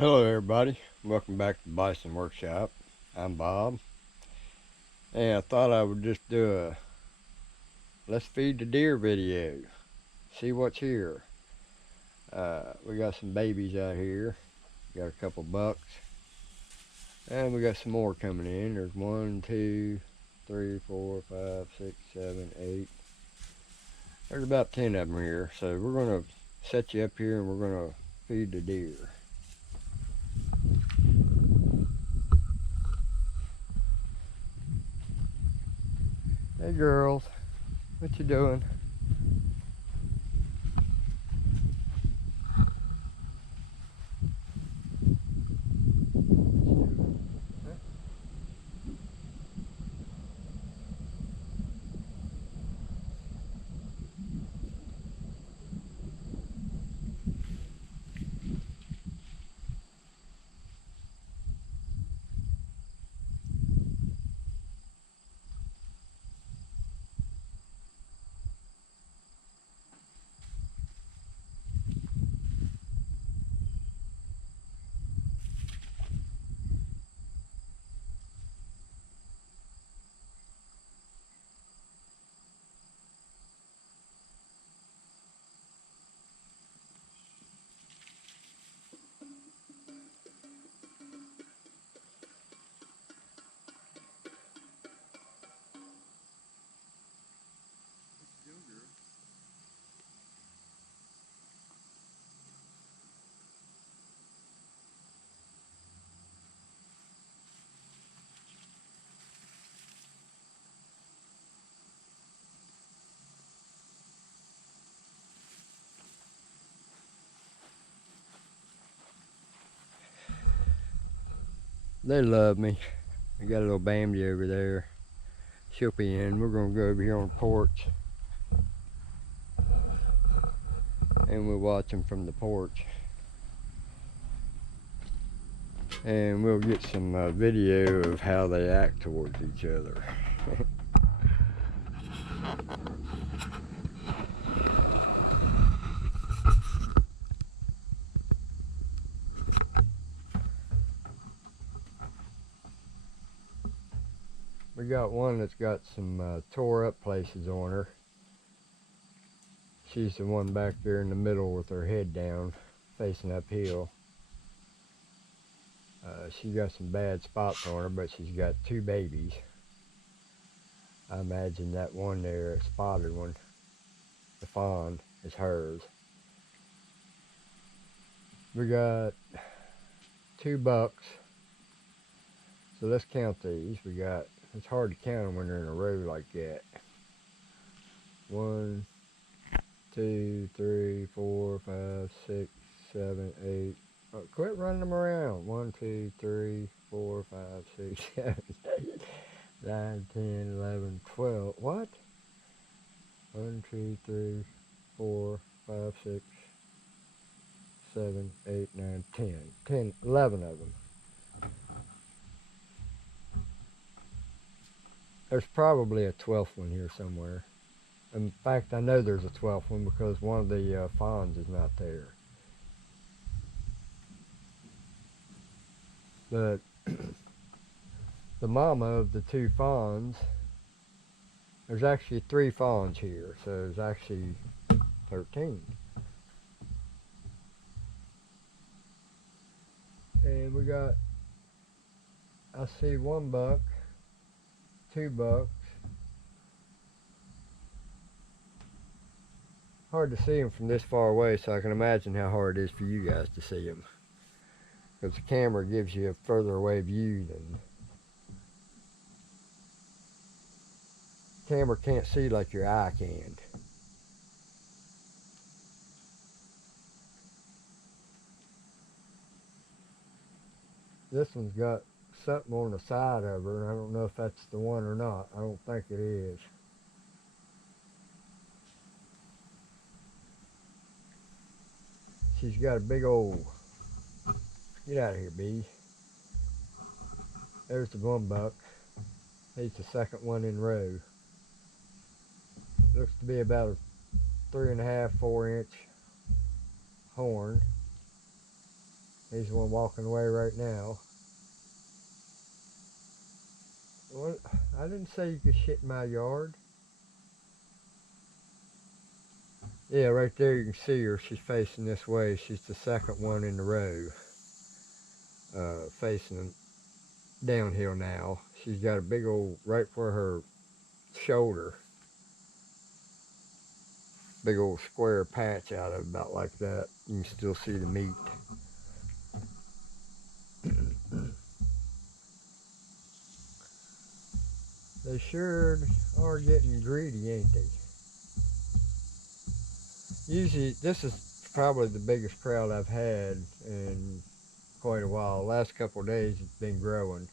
Hello everybody, welcome back to Bison Workshop. I'm Bob, and I thought I would just do a let's feed the deer video, see what's here. We got some babies out here, got a couple bucks, and we got some more coming in. There's one, two, three, four, five, six, seven, eight. There's about 10 of them here, so we're gonna set you up here and we're gonna feed the deer. Hey girls, what you doing? They love me. I got a little Bambi over there. She'll be in. We're gonna go over here on the porch and we'll watch them from the porch. And we'll get some video of how they act towards each other. We got one that's got some tore up places on her. She's the one back there in the middle with her head down, facing uphill. She's got some bad spots on her, but she's got two babies. I imagine that one there, spotted one, the fawn, is hers. We got two bucks. So let's count these. It's hard to count them when they're in a row like that. 1, 2, 3, 4, 5, 6, 7, 8. Oh, quit running them around. 1, 2, 3, 4, 5, 6, 7, 8, 9, 10, 11, 12. What? 1, 2, 3, 4, 5, 6, 7, 8, 9, 10. 11 of them. There's probably a 12th one here somewhere. In fact, I know there's a 12th one because one of the fawns is not there. But the mama of the two fawns, there's actually 3 fawns here, so there's actually 13. And we got, I see 1 buck, 2 bucks. Hard to see them from this far away, so I can imagine how hard it is for you guys to see them. Because the camera gives you a further away view than... Camera can't see like your eye can. This one's got something on the side of her, and I don't know if that's the one or not. I don't think it is. She's got a big old... Get out of here, bee. There's the 1 buck. He's the second one in row. Looks to be about a 3.5, 4 inch horn. He's the one walking away right now. Well, I didn't say you could shit in my yard. Yeah, right there you can see her. She's facing this way. She's the second one in the row. Facing downhill now. She's got a big old, right for her shoulder, big old square patch out of about like that. You can still see the meat. They sure are getting greedy, ain't they? Usually, this is probably the biggest crowd I've had in quite a while. The last couple of days it's been growing.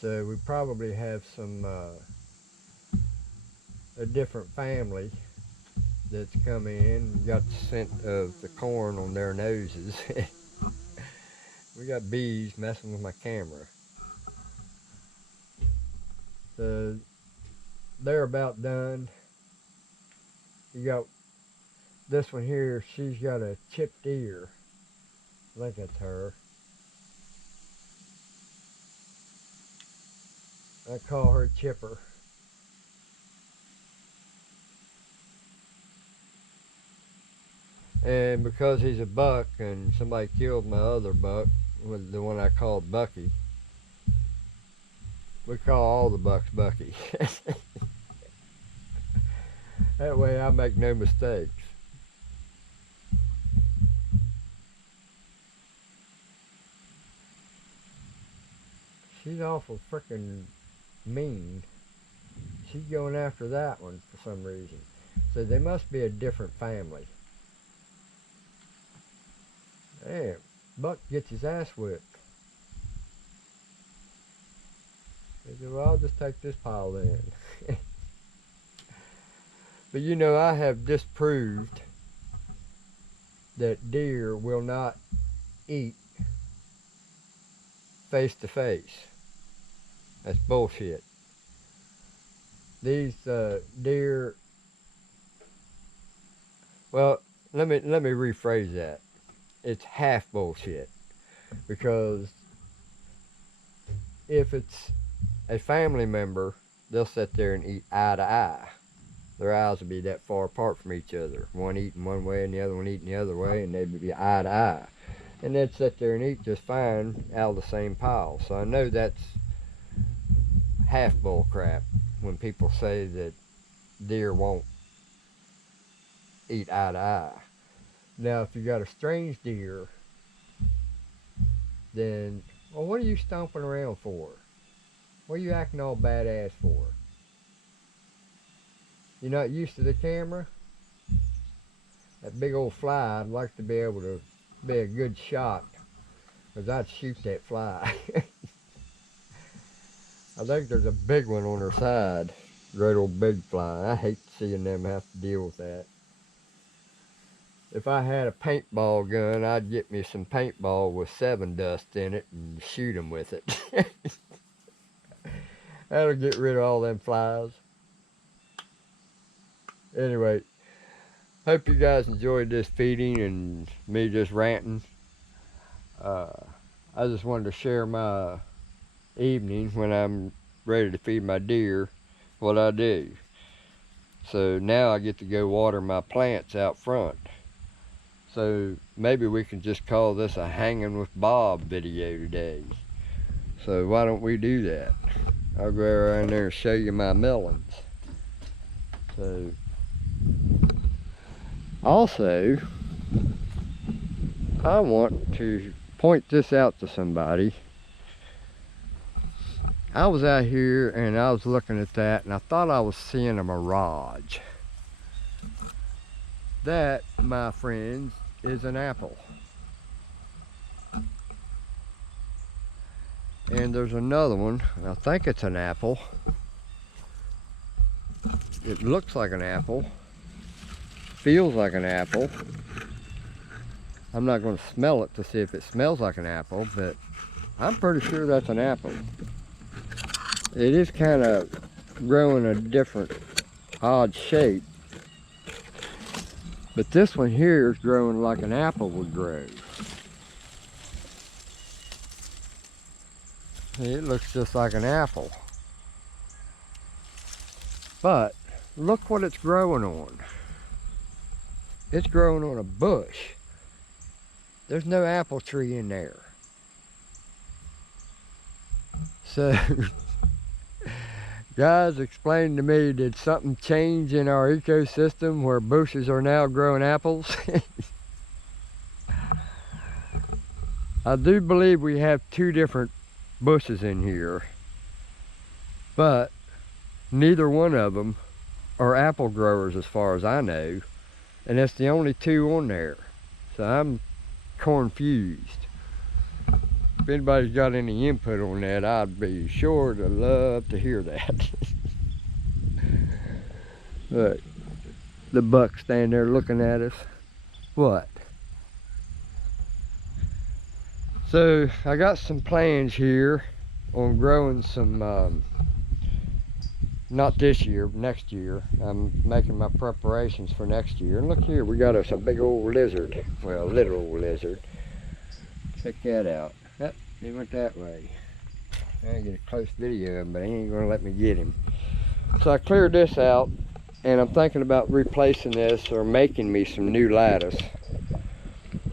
So we probably have a different family that's come in and got the scent of the corn on their noses. We got bees messing with my camera. So they're about done. You got this one here, she's got a chipped ear. I think that's her. I call her Chipper. And because he's a buck and somebody killed my other buck, the one I called Bucky, we call all the bucks Bucky. That way I make no mistakes. She's awful freaking mean. She's going after that one for some reason. So they must be a different family. Damn, Buck gets his ass whipped. He said, well, I'll just take this pile then. But you know, I have disproved that deer will not eat face to face. That's bullshit. These deer, well, let me rephrase that. It's half bullshit, because if it's a family member, they'll sit there and eat eye to eye. Their eyes will be that far apart from each other. One eating one way and the other one eating the other way, and they'd be eye to eye. And they'd sit there and eat just fine out of the same pile. So I know that's half bull crap when people say that deer won't eat eye to eye. Now, if you got a strange deer, then, well, what are you stomping around for? What are you acting all badass for? You're not used to the camera? That big old fly, I'd like to be able to be a good shot, because I'd shoot that fly. I think there's a big one on her side. Great old big fly. I hate seeing them have to deal with that. If I had a paintball gun, I'd get me some paintball with 7 dust in it and shoot them with it. That'll get rid of all them flies. Anyway, hope you guys enjoyed this feeding and me just ranting. I just wanted to share my evening when I'm ready to feed my deer, what I do. So now I get to go water my plants out front. So maybe we can just call this a Hanging with Bob video today. So why don't we do that? I'll go around there and show you my melons. So also, I want to point this out to somebody. I was out here and I was looking at that and I thought I was seeing a mirage. That, my friends, is an apple. And there's another one, I think it's an apple. It looks like an apple, feels like an apple. I'm not going to smell it to see if it smells like an apple, but I'm pretty sure that's an apple. It is kind of growing a different odd shape, but this one here is growing like an apple would grow. It looks just like an apple. But look what it's growing on. It's growing on a bush. There's no apple tree in there. So, guys, explain to me, did something change in our ecosystem where bushes are now growing apples? I do believe we have two different bushes in here, but neither one of them are apple growers as far as I know, and that's the only two on there. So I'm confused. If anybody's got any input on that, I'd be sure to love to hear that. Look, the buck standing there looking at us. What? So I got some plans here on growing some, not this year, next year. I'm making my preparations for next year. And look here, we got us a big old lizard. Well, a little old lizard. Check that out. Yep, he went that way. I get a close video of him, but he ain't gonna let me get him. So I cleared this out, and I'm thinking about replacing this or making me some new lattice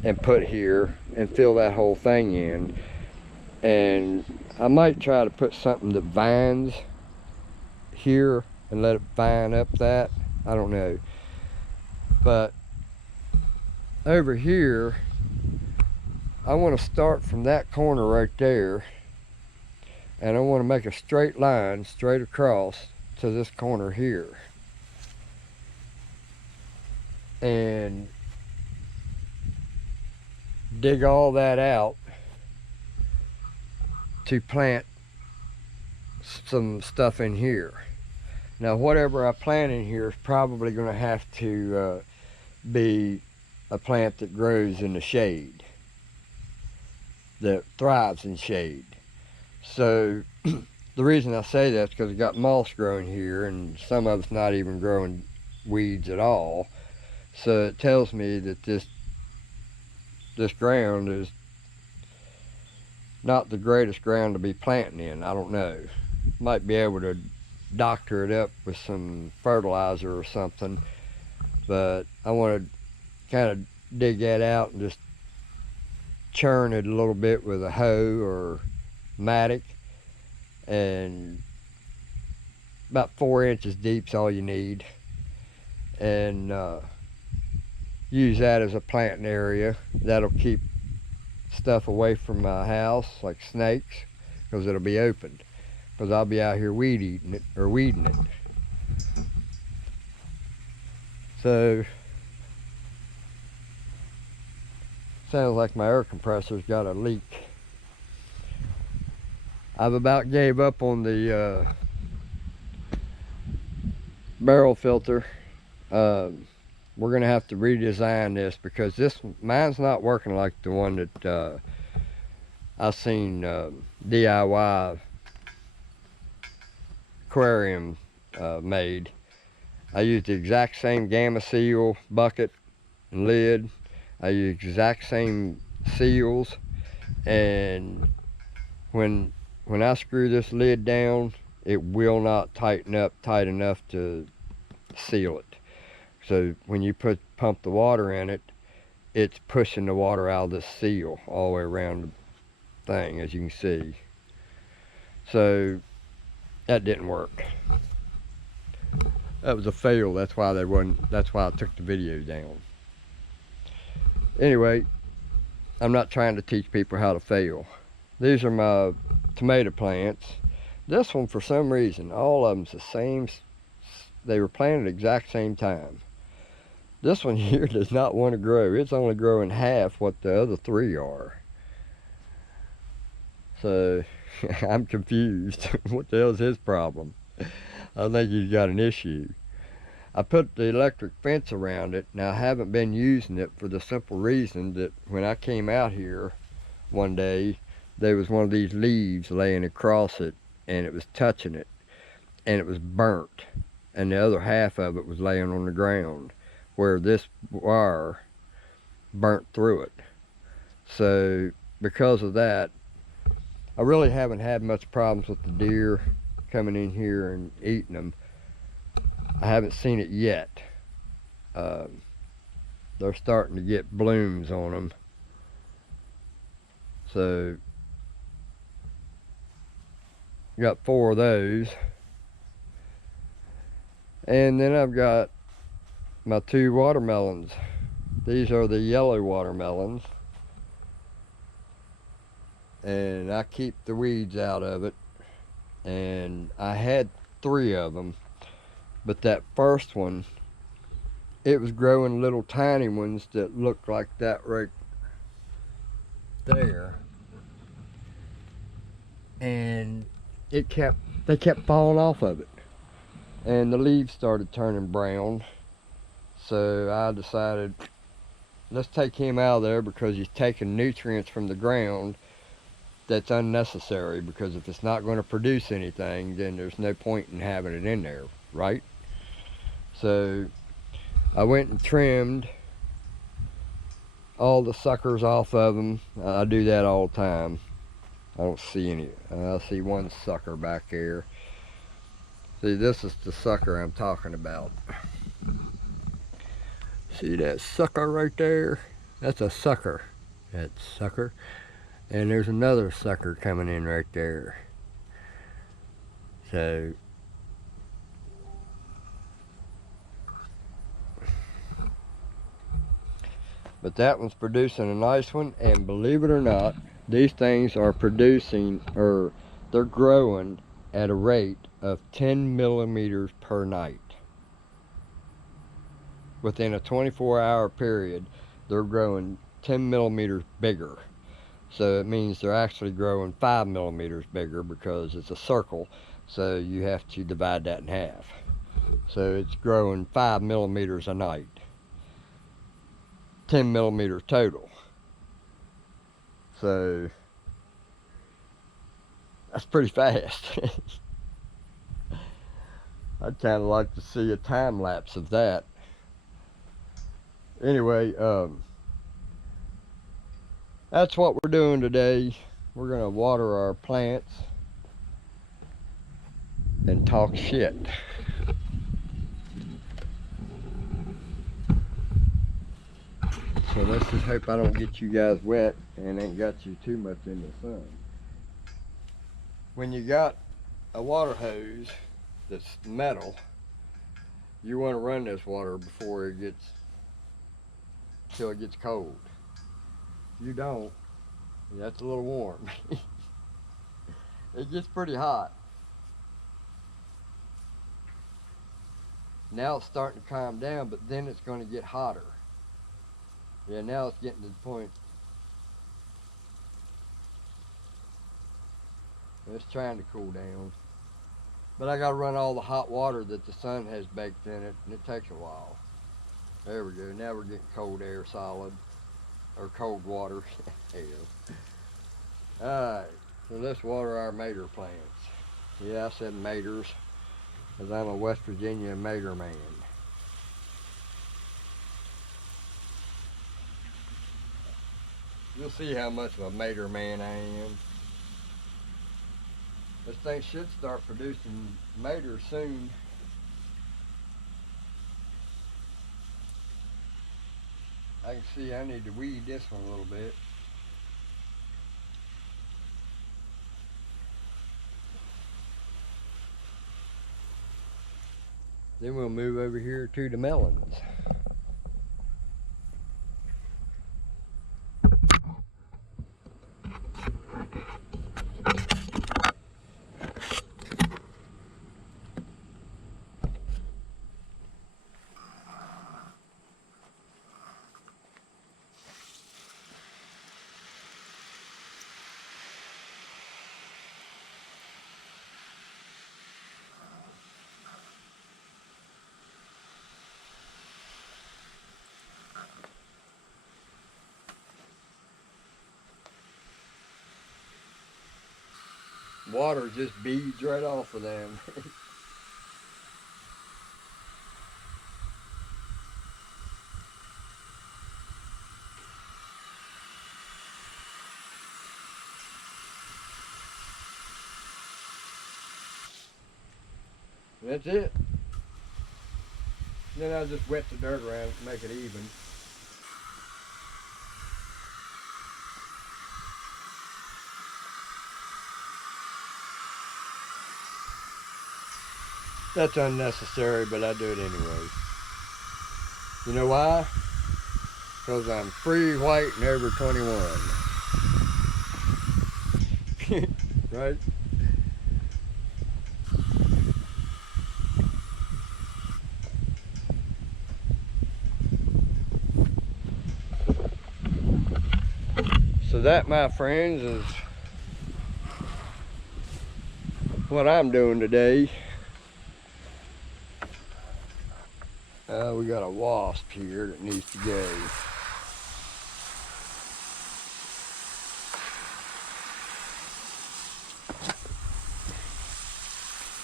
and put here and fill that whole thing in. And I might try to put something that vines here and let it vine up that. I don't know. But over here, I want to start from that corner right there, and I want to make a straight line straight across to this corner here. And dig all that out to plant some stuff in here. Now whatever I plant in here is probably going to have to be a plant that grows in the shade, that thrives in shade. So the reason I say that is because I got moss growing here, and some of it's not even growing weeds at all. So it tells me that this ground is not the greatest ground to be planting in. I don't know. Might be able to doctor it up with some fertilizer or something, but I want to kind of dig that out and just churn it a little bit with a hoe or mattock, and about 4 inches deep is all you need, and use that as a planting area. That'll keep stuff away from my house, like snakes, because it'll be open, because I'll be out here weeding it. So sounds like my air compressor's got a leak. I've about gave up on the barrel filter. We're gonna have to redesign this, because mine's not working like the one that I've seen DIY aquarium made. I used the exact same Gamma Seal bucket and lid. I use exact same seals, and when I screw this lid down, it will not tighten up tight enough to seal it. So when you pump the water in it, it's pushing the water out of this seal all the way around the thing, as you can see. So that didn't work. That was a fail. That's why I took the video down. Anyway, I'm not trying to teach people how to fail. These are my tomato plants. This one, for some reason, all of them's the same. They were planted at the exact same time. This one here does not want to grow. It's only growing half what the other three are. So I'm confused. What the hell is his problem? I think he's got an issue. I put the electric fence around it. Now I haven't been using it for the simple reason that when I came out here one day, there was one of these leaves laying across it, and it was touching it, and it was burnt, and the other half of it was laying on the ground, where this wire burnt through it. So because of that, I really haven't had much problems with the deer coming in here and eating them. I haven't seen it yet. They're starting to get blooms on them. So, got 4 of those. And then I've got my 2 watermelons. These are the yellow watermelons. And I keep the weeds out of it. And I had 3 of them. But that first one, it was growing little tiny ones that looked like that right there. And they kept falling off of it. And the leaves started turning brown. So I decided, let's take him out of there because he's taking nutrients from the ground that's unnecessary, because if it's not going to produce anything, then there's no point in having it in there, right? So I went and trimmed all the suckers off of them. I do that all the time. I don't see any. I see one sucker back there. See, this is the sucker I'm talking about. See that sucker right there? That's a sucker. That sucker. And there's another sucker coming in right there. So, but that one's producing a nice one, and believe it or not, these things are producing, or they're growing at a rate of 10 millimeters per night. Within a 24-hour period, they're growing 10 millimeters bigger. So it means they're actually growing 5 millimeters bigger, because it's a circle, so you have to divide that in half. So it's growing 5 millimeters a night. 10 millimeters total. So that's pretty fast. I'd kind of like to see a time lapse of that. Anyway, that's what we're doing today. We're gonna water our plants and talk shit. So let's just hope I don't get you guys wet and ain't got you too much in the sun. When you got a water hose that's metal, you want to run this water before it gets, till it gets cold. If you don't, that's a little warm. It gets pretty hot. Now it's starting to calm down, but then it's going to get hotter. Yeah, now it's getting to the point. It's trying to cool down. But I got to run all the hot water that the sun has baked in it, and it takes a while. There we go. Now we're getting cold air solid, or cold water. There you go. Alright, so let's water our mater plants. Yeah, I said maters, because I'm a West Virginia mater man. You'll see how much of a mater man I am. This thing should start producing maters soon. I can see I need to weed this one a little bit. Then we'll move over here to the melons. Water just beads right off of them. That's it. Then I'll just wet the dirt around it to make it even. That's unnecessary, but I do it anyway. You know why? Because I'm free, white, and over 21. Right? So that, my friends, is what I'm doing today. We got a wasp here that needs to go.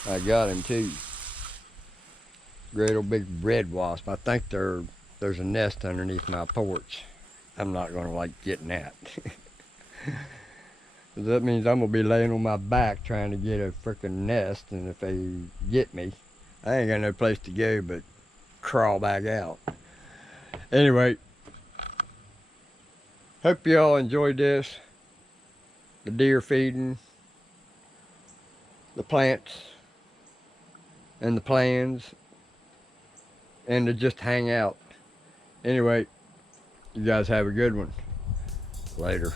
I got him too. Great old big red wasp. I think there's a nest underneath my porch. I'm not gonna like getting that. That means I'm gonna be laying on my back trying to get a freaking nest, and if they get me, I ain't got no place to go but crawl back out. Anyway, hope you all enjoyed this. The deer feeding, the plants, and the plans, and to just hang out. Anyway, you guys have a good one. Later.